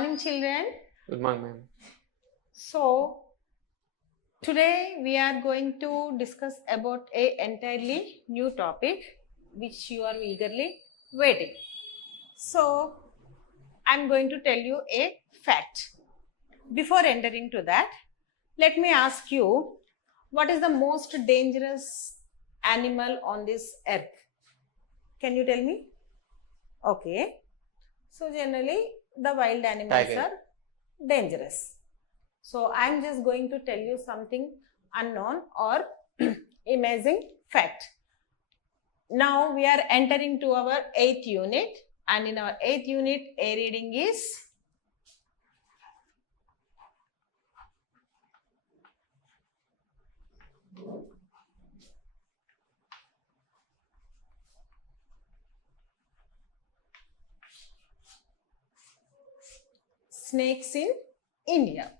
morning, children. Good morning, ma'am. So, today we are going to discuss about a entirely new topic which you are eagerly waiting. So, I'm going to tell you a fact. Before entering to that, let me ask you, what is the most dangerous animal on this earth? Can you tell me? Okay. So, generally, the wild animals Tiger. are dangerous. So I'm just going to tell you something unknown or amazing fact. Now we are entering to our 8th unit, and in our 8th unit, a reading is snakes in India.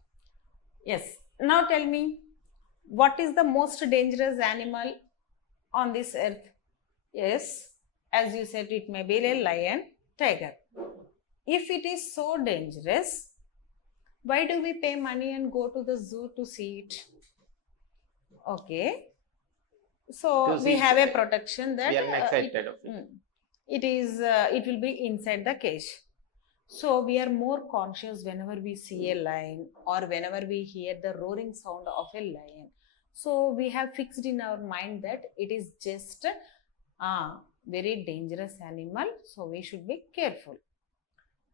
Yes. Now tell me, what is the most dangerous animal on this earth? Yes, as you said, it may be a lion, tiger. If it is so dangerous, why do we pay money and go to the zoo to see it? Okay. So To we see have a it, protection that we are excited of it. it will be inside the cage. So we are more conscious whenever we see a lion or whenever we hear the roaring sound of a lion. So we have fixed in our mind that it is just a very dangerous animal. So we should be careful.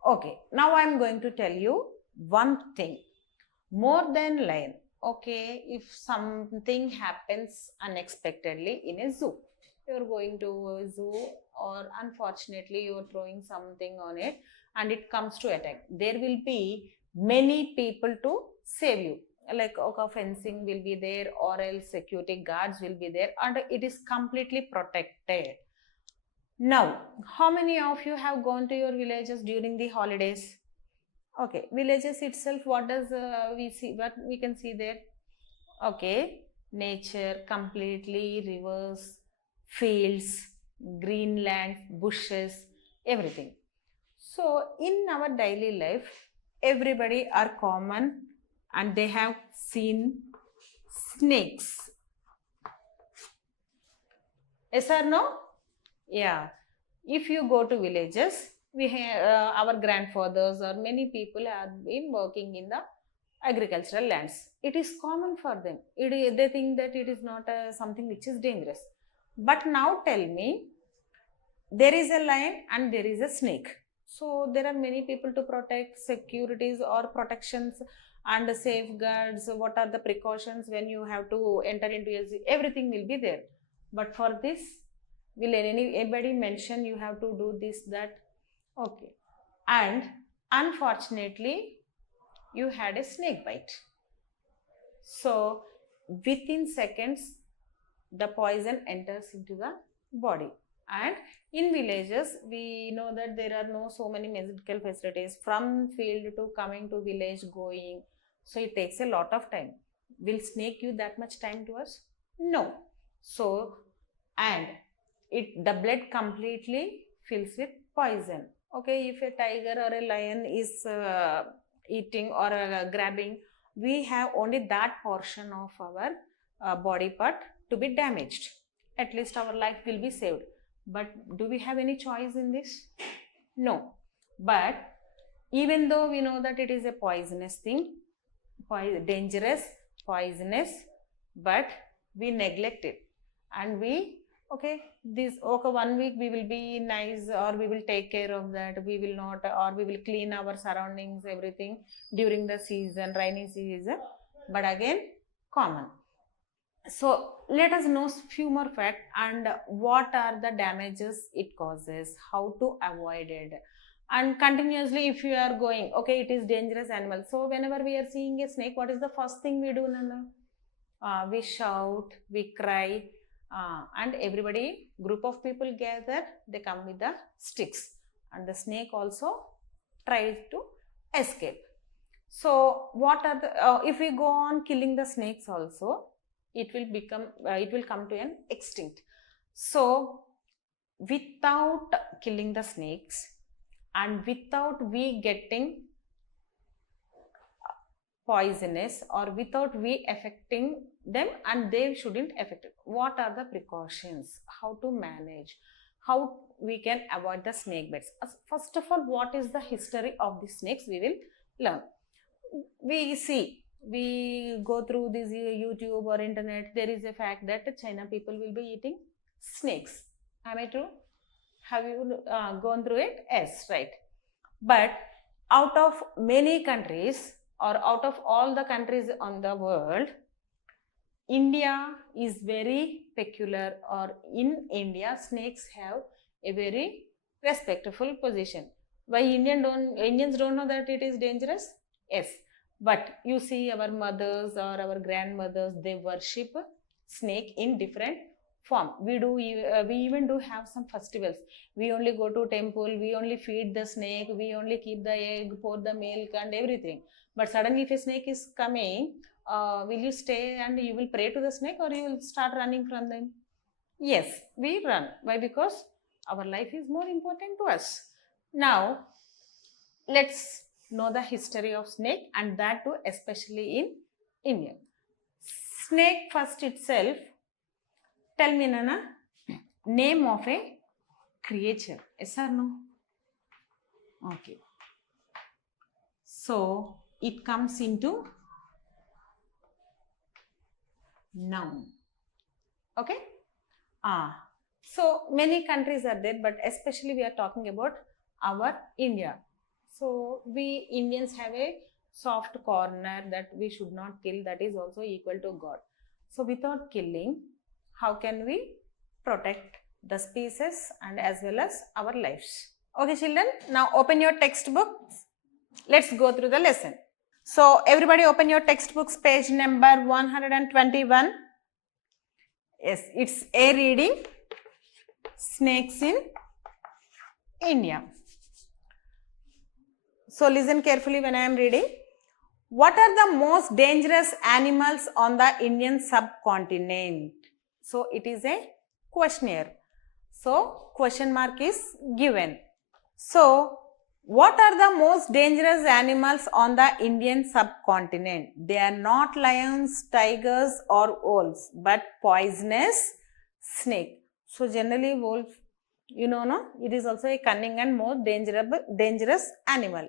Okay, now I am going to tell you one thing. More than lion. Okay, if something happens unexpectedly in a zoo, you're going to a zoo or unfortunately you're throwing something on it and it comes to attack, there will be many people to save you. Like okay, fencing will be there or else security guards will be there and it is completely protected. Now, how many of you have gone to your villages during the holidays? Okay, villages itself, what does we see, what we can see there? Okay, nature completely, rivers, fields, green land, bushes, everything. So in our daily life, everybody are common and they have seen snakes. Yes or no? Yeah. If you go to villages, we have our grandfathers or many people have been working in the agricultural lands. It is common for them. They think that it is not something which is dangerous. But now tell me, there is a lion and there is a snake. So there are many people to protect securities or protections and safeguards. What are the precautions when you have to enter into a zoo? Everything will be there. But for this, will anybody mention you have to do this, that? Okay. And unfortunately, you had a snake bite. So within seconds, the poison enters into the body. And in villages, we know that there are no so many medical facilities from field to coming to village going. So it takes a lot of time. Will snake give that much time to us? No. So, and the blood completely fills with poison. Okay, if a tiger or a lion is eating or grabbing, we have only that portion of our body part to be damaged. At least our life will be saved. But do we have any choice in this? No. But even though we know that it is a poisonous thing, dangerous, poisonous, but we neglect it and we okay, 1 week we will be nice or we will take care of that, we will not, or we will clean our surroundings, everything during the season, rainy season, but again common. So let us know few more facts and what are the damages it causes, how to avoid it. And continuously if you are going, okay, it is dangerous animal. So whenever we are seeing a snake, what is the first thing we do, Nana? We shout, we cry, and everybody, group of people gather, they come with the sticks and the snake also tries to escape. So what are the, if we go on killing the snakes also, it will come to an extinct. So without killing the snakes and without we getting poisonous or without we affecting them, and they shouldn't affect it. What are the precautions? How to manage? How we can avoid the snake bites? First of all, what is the history of the snakes? We will learn. We go through this YouTube or internet. There is a fact that China people will be eating snakes. Am I true? Have you gone through it? Yes, right. But out of many countries, or out of all the countries on the world, India is very peculiar, or in India, snakes have a very respectful position. Why Indians don't know that it is dangerous? Yes. But you see our mothers or our grandmothers, they worship snake in different form. We even do have some festivals. We only go to temple, we only feed the snake, we only keep the egg, pour the milk and everything. But suddenly if a snake is coming, will you stay and you will pray to the snake, or you will start running from them? Yes, we run. Why? Because our life is more important to us. Now, let's know the history of snake, and that too especially in India. Snake first itself, tell me Nana, name of a creature. Yes or no? Okay. So it comes into noun. Okay? So many countries are there, but especially we are talking about our India. So we Indians have a soft corner that we should not kill, that is also equal to God. So without killing, how can we protect the species and as well as our lives? Okay children, now open your textbooks. Let's go through the lesson. So everybody open your textbooks, page number 121. Yes, it's a reading, snakes in India. So listen carefully when I am reading. What are the most dangerous animals on the Indian subcontinent? So it is a questionnaire. So question mark is given. So what are the most dangerous animals on the Indian subcontinent? They are not lions, tigers or wolves, but poisonous snake. So generally wolf, you know, no, it is also a cunning and more dangerous animal.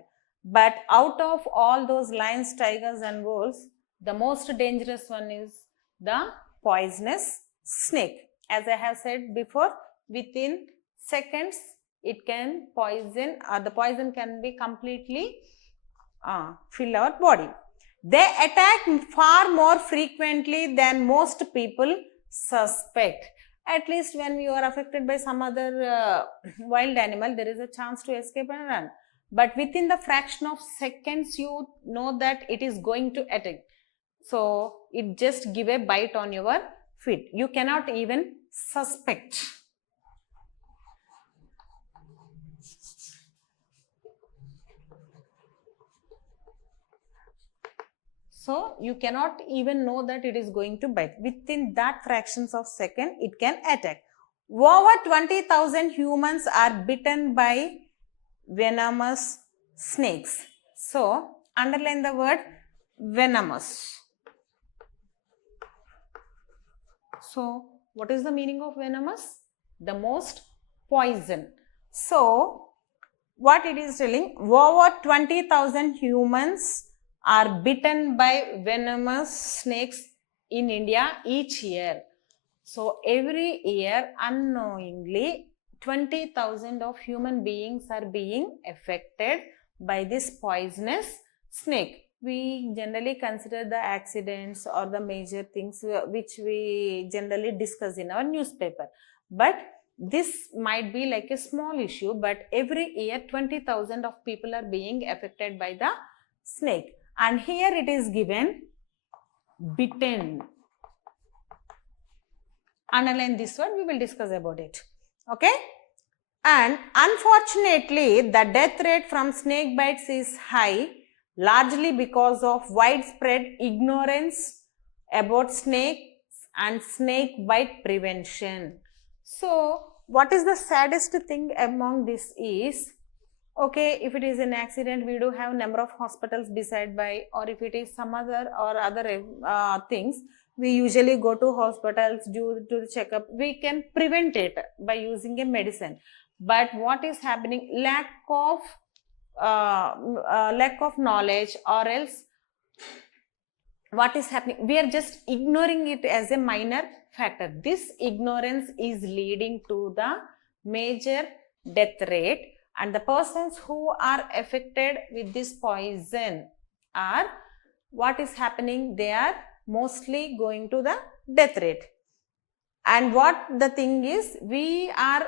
But out of all those lions, tigers and wolves, the most dangerous one is the poisonous snake. As I have said before, within seconds it can poison, the poison can be completely fill our body. They attack far more frequently than most people suspect. At least when you are affected by some other wild animal, there is a chance to escape and run. But within the fraction of seconds, you know that it is going to attack. So it just give a bite on your feet. You cannot even suspect. So you cannot even know that it is going to bite. Within that fractions of second, it can attack. Over 20,000 humans are bitten by venomous snakes. So underline the word venomous. So what is the meaning of venomous? The most poison. So what it is telling, over 20,000 humans are bitten by venomous snakes in India each year. So every year unknowingly 20,000 of human beings are being affected by this poisonous snake. We generally consider the accidents or the major things which we generally discuss in our newspaper. But this might be like a small issue, but every year 20,000 of people are being affected by the snake. And here it is given bitten. Underline this one, we will discuss about it. Okay? And unfortunately, the death rate from snake bites is high, largely because of widespread ignorance about snakes and snake bite prevention. So, what is the saddest thing among this is, Okay, if it is an accident, we do have number of hospitals beside by, or if it is some other things, we usually go to hospitals, do the checkup. We can prevent it by using a medicine. But what is happening? Lack of knowledge, or else what is happening? We are just ignoring it as a minor factor. This ignorance is leading to the major death rate, and the persons who are affected with this poison are, what is happening? They are mostly going to the death rate. And what the thing is, we are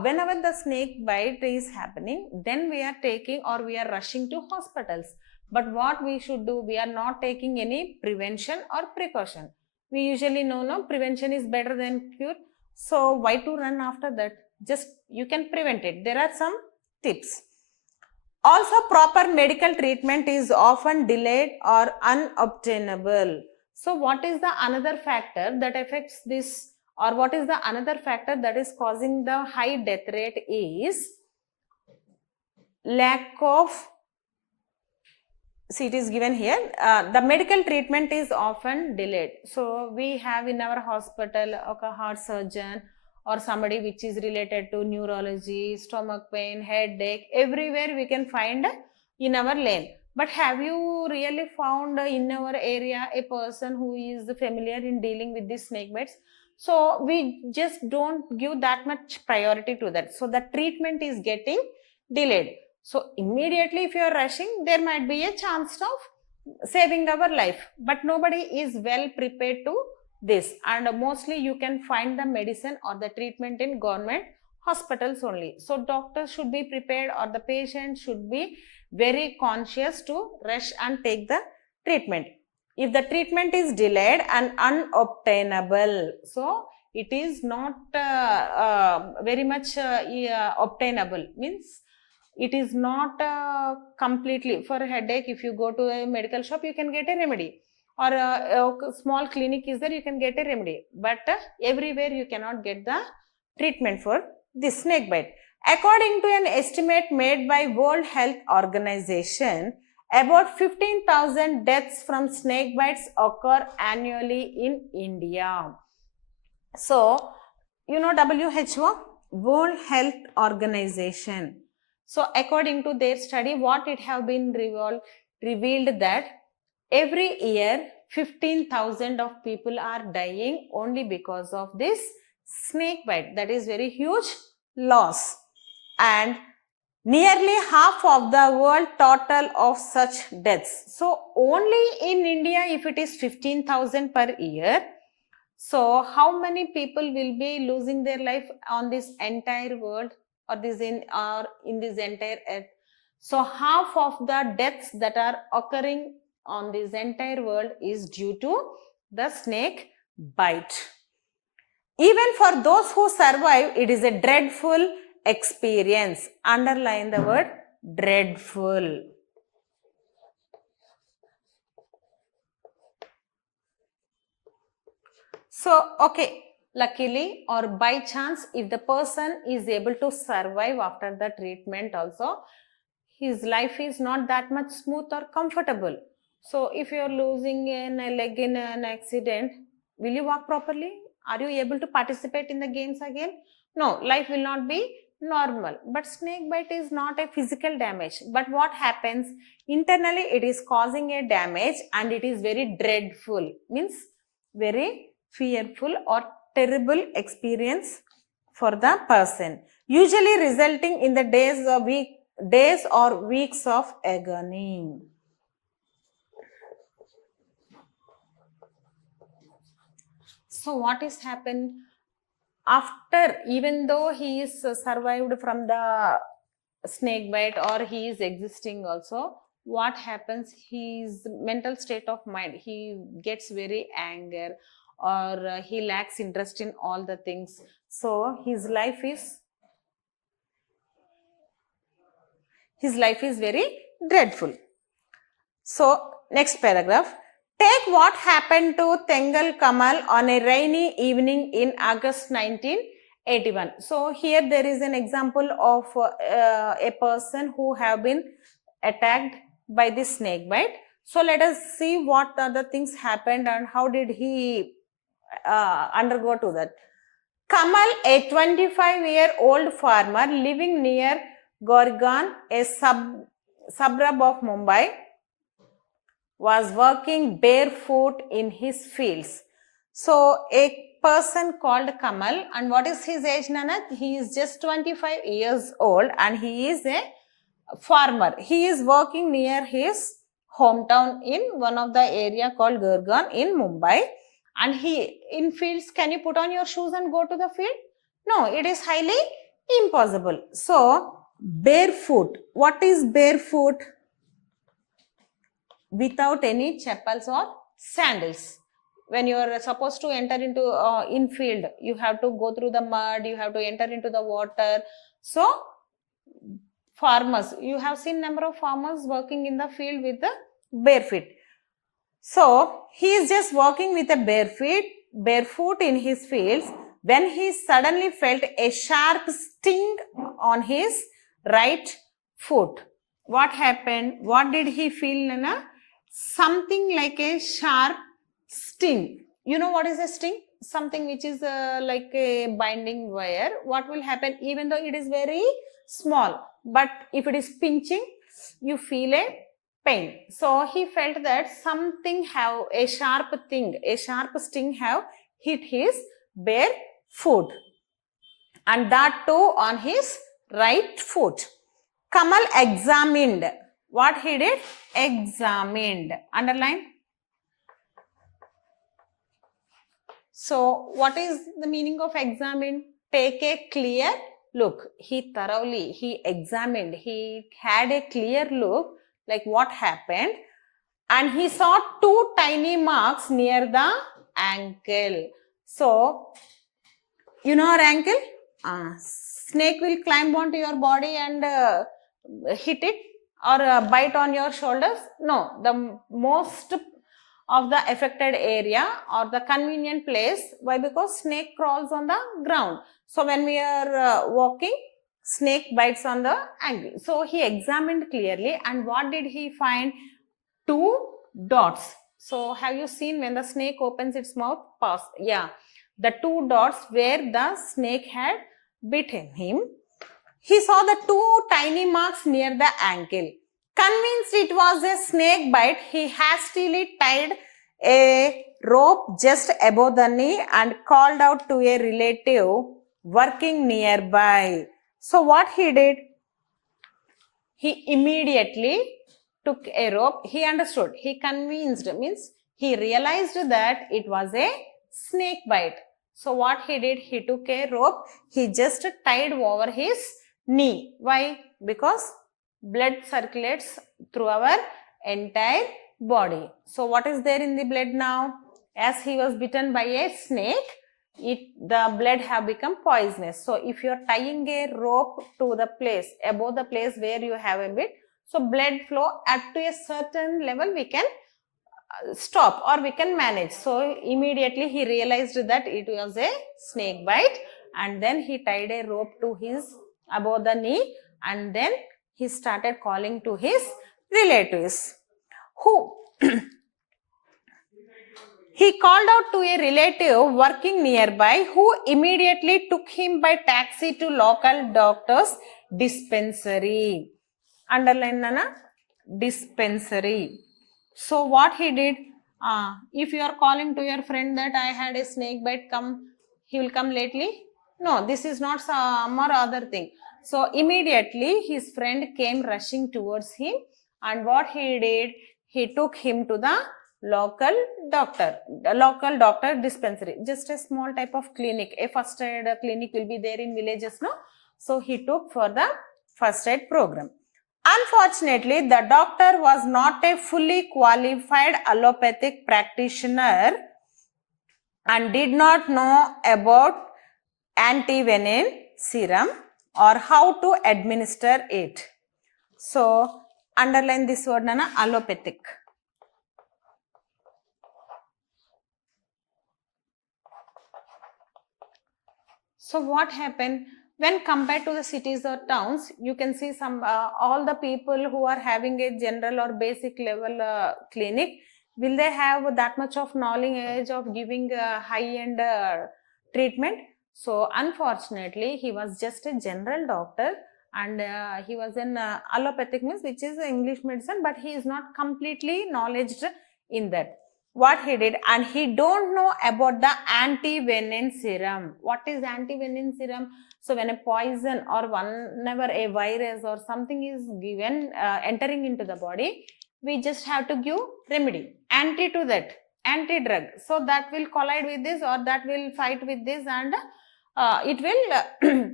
whenever the snake bite is happening, then we are taking, or we are rushing to hospitals. But what we should do, we are not taking any prevention or precaution. We usually know, no, prevention is better than cure. So why to run after that? Just you can prevent it. There are some tips. Also, proper medical treatment is often delayed or unobtainable. So what is the another factor that affects this, or what is the another factor that is causing the high death rate is lack of, see it is given here, the medical treatment is often delayed. So we have in our hospital a heart surgeon or somebody which is related to neurology, stomach pain, headache, everywhere we can find in our lane. But have you really found in our area a person who is familiar in dealing with these snake bites? So we just don't give that much priority to that. So the treatment is getting delayed. So immediately if you are rushing, there might be a chance of saving our life, but nobody is well prepared to this. And mostly you can find the medicine or the treatment in government hospitals only. So doctors should be prepared, or the patient should be very conscious to rush and take the treatment. If the treatment is delayed and unobtainable, so it is not very much obtainable, means it is not completely. For a headache, if you go to a medical shop, you can get a remedy, or a small clinic is there, you can get a remedy, but everywhere you cannot get the treatment for this snake bite. According to an estimate made by World Health Organization, about 15,000 deaths from snake bites occur annually in India. So, you know WHO, World Health Organization. So, according to their study, what it have been revealed that every year 15,000 of people are dying only because of this snake bite. That is very huge loss. And nearly half of the world total of such deaths. So only in India, if it is 15,000 per year, so how many people will be losing their life on this entire world, or in this entire earth? So half of the deaths that are occurring on this entire world is due to the snake bite. Even for those who survive, it is a dreadful experience. Underline the word dreadful. So, okay, luckily or by chance, if the person is able to survive after the treatment also, his life is not that much smooth or comfortable. So, if you are losing a leg in an accident, will you walk properly? Are you able to participate in the games again? No, life will not be normal. But snake bite is not a physical damage. But what happens? Internally, it is causing a damage, and it is very dreadful. Means very fearful or terrible experience for the person. Usually resulting in the days or weeks of agony. So what is happened after, even though he is survived from the snake bite, or he is existing also, what happens? His mental state of mind, he gets very anger, or he lacks interest in all the things. So his life is very dreadful. So next paragraph. Take what happened to Tengal Kamal on a rainy evening in August 19 81. So here there is an example of a person who have been attacked by this snake bite. So let us see what other things happened and how did he undergo to that. Kamal, a 25-year-old farmer living near Gorgon, a suburb of Mumbai, was working barefoot in his fields. So a person called Kamal, and what is his age, Nana? He is just 25 years old and he is a farmer. He is working near his hometown in one of the area called Gurgaon in Mumbai. And he in fields, can you put on your shoes and go to the field? No, it is highly impossible. So barefoot, what is barefoot? Without any chappals or sandals. When you are supposed to enter into in field, you have to go through the mud, you have to enter into the water. So farmers, you have seen number of farmers working in the field with the bare feet. So he is just walking with a barefoot in his fields when he suddenly felt a sharp sting on his right foot. What happened? What did he feel, Nana? Something like a sharp sting. You know what is a sting? Something which is like a binding wire. What will happen? Even though it is very small, but if it is pinching, you feel a pain. So he felt that something have a sharp sting have hit his bare foot, and that too on his right foot. Kamal examined. What he did? Examined. Underline. So what is the meaning of examine? Take a clear look. He examined. He had a clear look, like what happened. And he saw two tiny marks near the ankle. So, you know our ankle? Snake will climb onto your body and hit it or bite on your shoulders. No, the most of the affected area or the convenient place. Why? Because snake crawls on the ground. So when we are walking, snake bites on the ankle. So he examined clearly, and what did he find? Two dots. So have you seen when the snake opens its mouth? Pause. Yeah, the two dots where the snake had bitten him. He saw the two tiny marks near the ankle. Convinced it was a snake bite, he hastily tied a rope just above the knee and called out to a relative working nearby. So what he did? He immediately took a rope. He understood. He convinced, means he realized that it was a snake bite. So what he did? He took a rope. He just tied over his knee. Why? Because blood circulates through our entire body. So what is there in the blood now? As he was bitten by a snake, the blood have become poisonous. So if you are tying a rope to the place, above the place where you have a bit, so blood flow up to a certain level we can stop or we can manage. So immediately he realized that it was a snake bite, and then he tied a rope to his above the knee, and then he started calling to his relatives who he called out to a relative working nearby, who immediately took him by taxi to local doctor's dispensary. Underline, Nana, dispensary. So what he did, if you are calling to your friend that I had a snake bite, he will come lately. No, this is not some or other thing. So immediately his friend came rushing towards him, and what he did, he took him to the local doctor dispensary, just a small type of clinic. A first aid clinic will be there in villages, no? So he took for the first aid program. Unfortunately, the doctor was not a fully qualified allopathic practitioner and did not know about anti-venin serum or how to administer it. So underline this word, Nana, allopathic. So what happened when compared to the cities or towns? You can see some all the people who are having a general or basic level clinic, will they have that much of knowledge of giving high end treatment? So unfortunately, he was just a general doctor, and he was in allopathic means, which is English medicine, but he is not completely knowledgeable in that. What he did, and he don't know about the anti-venin serum. What is anti-venin serum? So when a poison or whenever a virus or something is given entering into the body, we just have to give remedy, anti to that, anti-drug, so that will collide with this or that will fight with this, and it will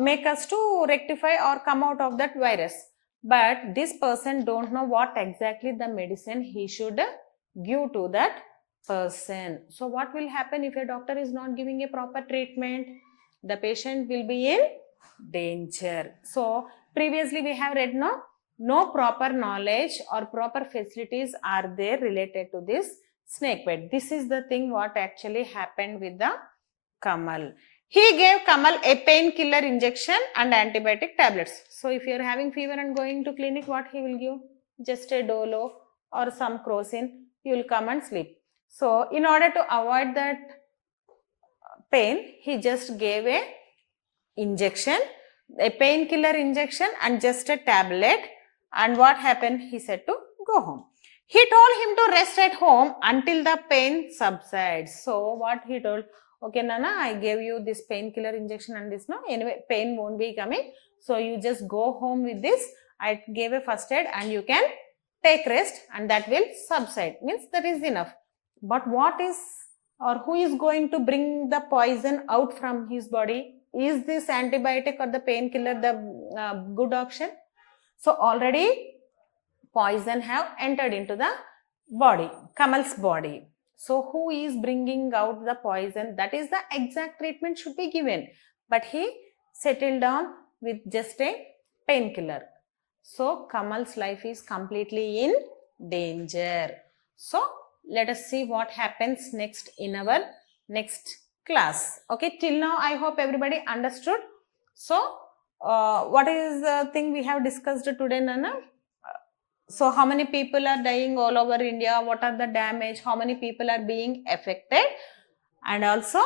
make us to rectify or come out of that virus. But this person don't know what exactly the medicine he should give to that person. So what will happen if a doctor is not giving a proper treatment? The patient will be in danger. So previously we have read, no proper knowledge or proper facilities are there related to this snake bite. This is the thing what actually happened with the Kamal. He gave Kamal a painkiller injection and antibiotic tablets. So if you are having fever and going to clinic, what he will give? Just a Dolo or some Crocin. You will come and sleep. So in order to avoid that pain, he just gave a injection, a painkiller injection and just a tablet. And what happened? He said to go home. He told him to rest at home until the pain subsides. So what he told? Okay, Nana, I gave you this painkiller injection and this, no, anyway, pain won't be coming. So you just go home with this. I gave a first aid and you can take rest and that will subside. Means that is enough. But what is or who is going to bring the poison out from his body? Is this antibiotic or the painkiller the good option? So already poison have entered into the body, Kamal's body. So who is bringing out the poison? That is the exact treatment should be given. But he settled down with just a painkiller. So Kamal's life is completely in danger. So let us see what happens next in our next class. Okay, till now I hope everybody understood. So what is the thing we have discussed today, Nana? So how many people are dying all over India? What are the damage? How many people are being affected? And also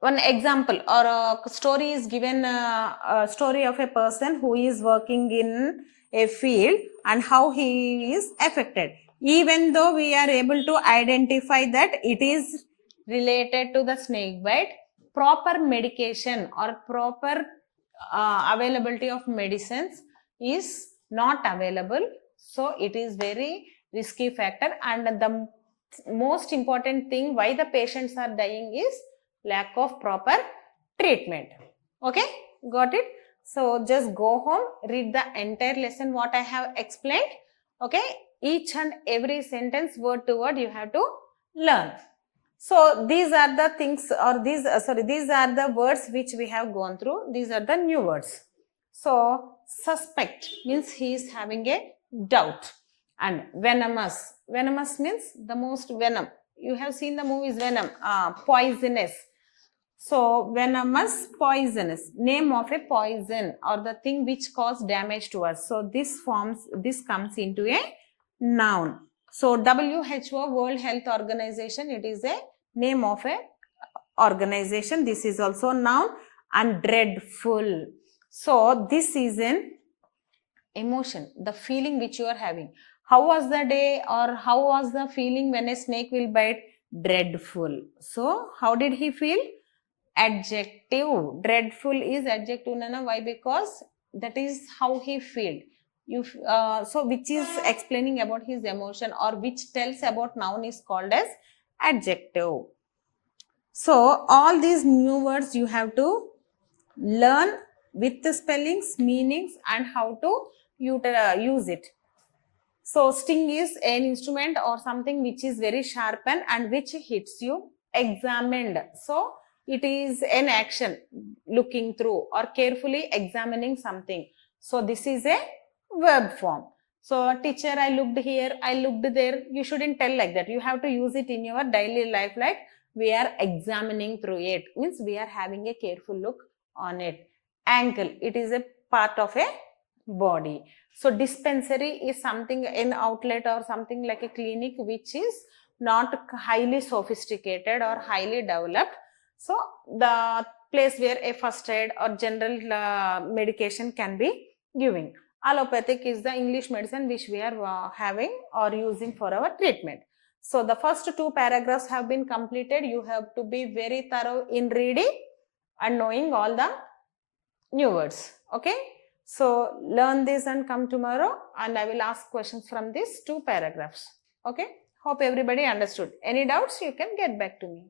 one example or a story is given, a story of a person who is working in a field and how he is affected. Even though we are able to identify that it is related to the snake bite, proper medication or proper availability of medicines is not available. So it is very risky factor, and the most important thing why the patients are dying is lack of proper treatment. Okay, got it? So just go home, read the entire lesson what I have explained. Okay, each and every sentence word to word you have to learn. So these are the things, or these are the words which we have gone through. These are the new words. So suspect means he is having a doubt. And venomous, venomous means the most venom. You have seen the movies Venom, poisonous. So venomous, poisonous, name of a poison or the thing which cause damage to us. So this comes into a noun. So WHO, World Health Organization, it is a name of a organization. This is also noun. And dreadful. So this is an emotion, the feeling which you are having. How was the day or how was the feeling when a snake will bite? Dreadful. So how did he feel? Adjective. Dreadful is adjective, Nana. Why? Because that is how he feel. So which is explaining about his emotion or which tells about noun is called as adjective. So all these new words you have to learn with the spellings, meanings and how to use it. So sting is an instrument or something which is very sharpened and which hits you. Examined. So it is an action, looking through or carefully examining something. So this is a verb form. So teacher, I looked here, I looked there. You shouldn't tell like that. You have to use it in your daily life like we are examining through it, means we are having a careful look on it. Ankle, it is a part of a body. So dispensary is something in outlet or something like a clinic which is not highly sophisticated or highly developed. So the place where a first aid or general medication can be giving. Allopathic is the English medicine which we are having or using for our treatment. So the first two paragraphs have been completed. You have to be very thorough in reading and knowing all the new words. Okay. So learn this and come tomorrow, and I will ask questions from these two paragraphs. Okay. Hope everybody understood. Any doubts, you can get back to me.